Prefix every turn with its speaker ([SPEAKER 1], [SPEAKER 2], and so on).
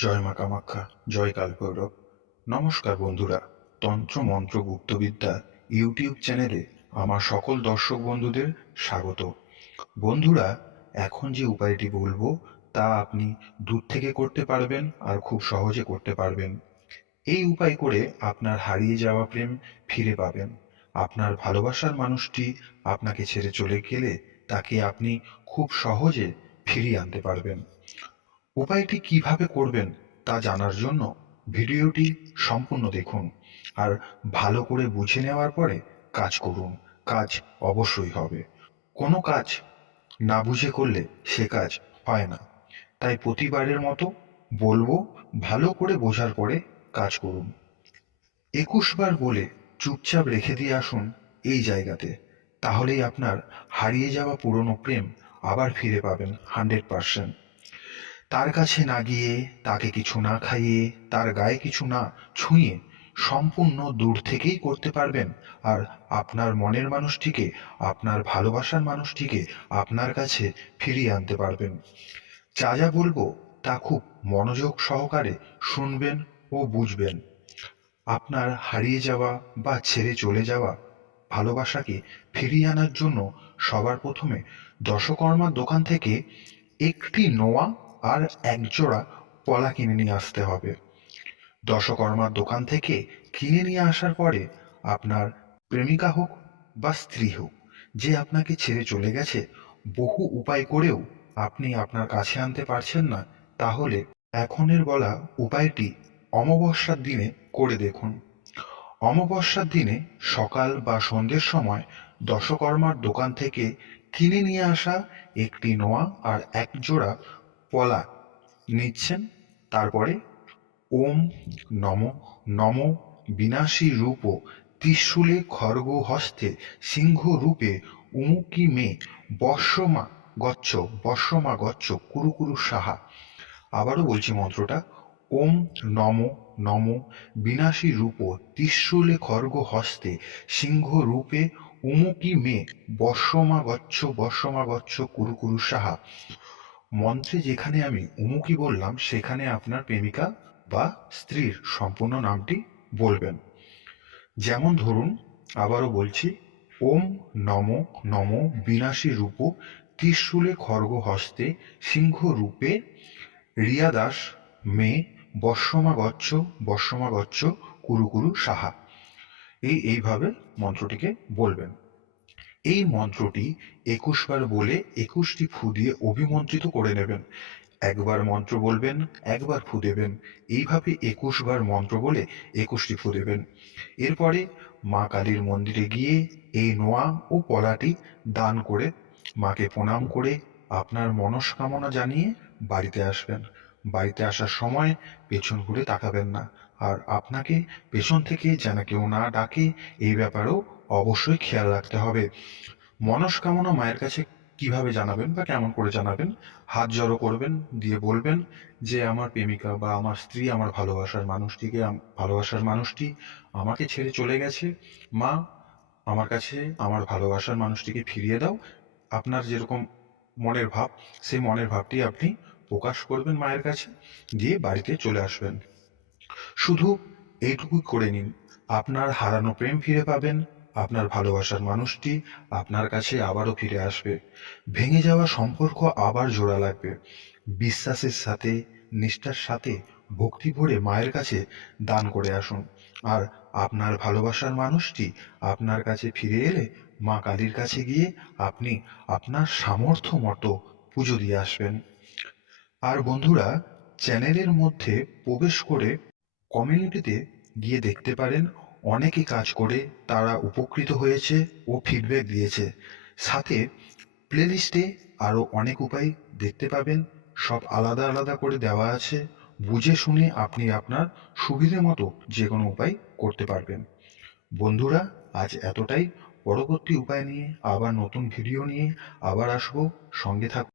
[SPEAKER 1] জয় মা কামাখ্যা, জয় কালভৈরব নমস্কার বন্ধুরা, তন্ত্র মন্ত্র গুপ্তবিদ্যা ইউটিউব চ্যানেলে আমার সকল দর্শক বন্ধুদের স্বাগত। বন্ধুরা, এখন যে উপায়টি বলব, তা আপনি দূর থেকে করতে পারবেন আর খুব সহজে করতে পারবেন। এই উপায় করে আপনার হারিয়ে যাওয়া প্রেম ফিরে পাবেন। আপনার ভালোবাসার মানুষটি আপনাকে ছেড়ে চলে গেলে তাকে আপনি খুব সহজে ফিরিয়ে আনতে পারবেন। উপায়টি কীভাবে করবেন তা জানার জন্য ভিডিওটি সম্পূর্ণ দেখুন আর ভালো করে বুঝে নেওয়ার পরে কাজ করুন। কাজ অবশ্যই হবে। কোনো কাজ না বুঝে করলে সে কাজ হয় না। তাই প্রতিবারের মতো বলব, ভালো করে বোঝার পরে কাজ করুন। একুশ বার বলে চুপচাপ রেখে দিয়ে আসুন এই জায়গাতে। তাহলেই আপনার হারিয়ে যাওয়া পুরনো প্রেম আবার ফিরে পাবেন হান্ড্রেড পার্সেন্ট তার কাছে না গিয়ে তাকে কিছু না খাইয়ে, তার গায়ে কিছু না ছুঁয়ে সম্পূর্ণ দূর থেকেই করতে পারবেন। আর আপনার মনের মানুষটিকে, আপনার ভালোবাসার মানুষটিকে আপনার কাছে ফিরিয়ে আনতে পারবেন। যা যা বলব তা খুব মনোযোগ সহকারে শুনবেন ও বুঝবেন। আপনার হারিয়ে যাওয়া বা ছেড়ে চলে যাওয়া ভালোবাসাকে ফিরিয়ে আনার জন্য সবার প্রথমে দশকর্মার দোকান থেকে একটি নোয়া আর একজোড়া পলা কিনে নিয়ে আসতে হবে। দশকর্মার দোকান থেকে কিনে নিয়ে আসার পরে আপনার প্রেমিকা হোক বা স্ত্রী হোক, যে আপনাকে ছেড়ে চলে গেছে, বহু উপায় করেও আপনি আপনার কাছে আনতে পারছেন না, তাহলে এখনের বলা উপায়টি অমাবস্যার দিনে করে দেখুন। অমাবস্যার দিনে সকাল বা সন্ধ্যের সময় দশকর্মার দোকান থেকে কিনে নিয়ে আসা একটি নোয়া আর এক জোড়া পলা নিচ্ছেন, তারপরে ওম নম নম বিনাশী রূপ ত্রিশূলে খর্গ হস্তে সিংহ রূপে উমুকি মে বর্ষমা গচ্ছ বর্ষমা গচ্ছ, কুরু কুরু সাহা। আবারও বলছি মন্ত্রটা, ওম নম নম বিনাশী রূপ ত্রিশূলে খর্গ হস্তে সিংহ রূপে উমুকি মে বর্ষমা গচ্ছ বর্ষমা গচ্ছ, কুরু কুরু সাহা। মন্ত্রে যেখানে আমি উমুকি বললাম, সেখানে আপনার প্রেমিকা বা স্ত্রীর সম্পূর্ণ নামটি বলবেন। যেমন ধরুন, আবারও বলছি, ওম নম নম বিনাশী রূপ ত্রিশূলে খর্গ হস্তে সিংহ রূপে রিয়া দাস মে বর্ষমা গচ্ছ বর্ষমা গচ্ছ কুরু কুরু সাহা। এই এইভাবে মন্ত্রটিকে বলবেন। এই মন্ত্রটি একুশবার বলে একুশটি ফু দিয়ে অভিমন্ত্রিত করে নেবেন। একবার মন্ত্র বলবেন, একবার ফু দেবেন। এইভাবে একুশবার মন্ত্র বলে একুশটি ফু দেবেন। এরপরে মা কালীর মন্দিরে গিয়ে এই নোয়া ও পলাটি দান করে মাকে প্রণাম করে আপনার মনস্কামনা জানিয়ে বাড়িতে আসবেন। বাড়িতে আসার সময় পেছন ঘুরে তাকাবেন না। আর আপনাকে পেছন থেকে যেন কেউ না ডাকে, এই ব্যাপারেও অবশ্যই খেয়াল রাখতে হবে। মনস্কামনা মায়ের কাছে কীভাবে জানাবেন বা কেমন করে জানাবেন? হাত জড়ো করবেন, দিয়ে বলবেন যে, আমার প্রেমিকা বা আমার স্ত্রী, আমার ভালোবাসার মানুষটিকে ভালোবাসার মানুষটি আমাকে ছেড়ে চলে গেছে। মা, আমার কাছে আমার ভালোবাসার মানুষটিকে ফিরিয়ে দাও। আপনার যেরকম মনের ভাব, সেই মনের ভাবটি আপনি প্রকাশ করবেন মায়ের কাছে, দিয়ে বাড়িতে চলে আসবেন। শুধু এইটুকুই করে নিন। আপনার হারানো প্রেম ফিরে পাবেন। আপনার ভালোবাসার মানুষটি আপনার কাছে আবারও ফিরে আসবে। ভেঙে যাওয়া সম্পর্ক আবার জোড়া লাগবে। বিশ্বাসের সাথে, নিষ্ঠার সাথে ভক্তি ভরে মায়ের কাছে দান করে আসুন। আর আপনার ভালোবাসার মানুষটি আপনার কাছে ফিরে এলে মা কালীর কাছে গিয়ে আপনি আপনার সামর্থ্য মতো পুজো দিয়ে আসবেন। আর বন্ধুরা, চ্যানেলের মধ্যে প্রবেশ করে কমিউনিটিতে গিয়ে দেখতে পারেন অনেকে কাজ করে তারা উপকৃত হয়েছে ও ফিডব্যাক দিয়েছে। সাথে প্লেলিস্টে আরও অনেক উপায় দেখতে পাবেন। সব আলাদা আলাদা করে দেওয়া আছে। বুঝে শুনে আপনি আপনার সুবিধে মতো যে কোনো উপায় করতে পারবেন। বন্ধুরা, আজ এতটাই। পরবর্তী উপায় নিয়ে আবার নতুন ভিডিও নিয়ে আবার আসব। সঙ্গে থাকুন।